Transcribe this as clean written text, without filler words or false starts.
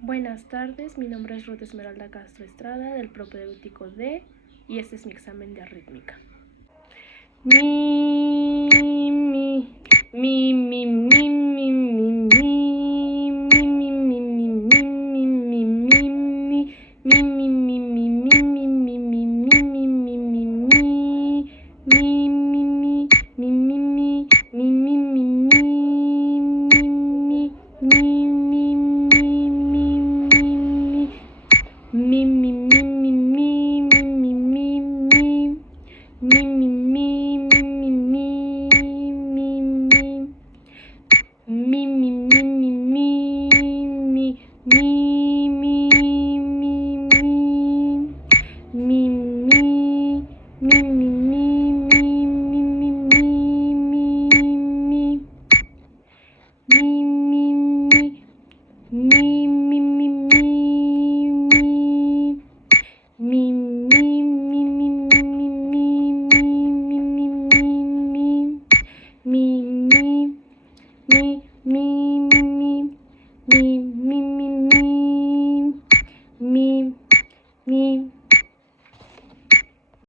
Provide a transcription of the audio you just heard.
Buenas tardes, mi nombre es Ruth Esmeralda Castro Estrada del propedéutico D y este es mi examen de arrítmica. Mi, mi, mi, mi, mi, mi, mi, mi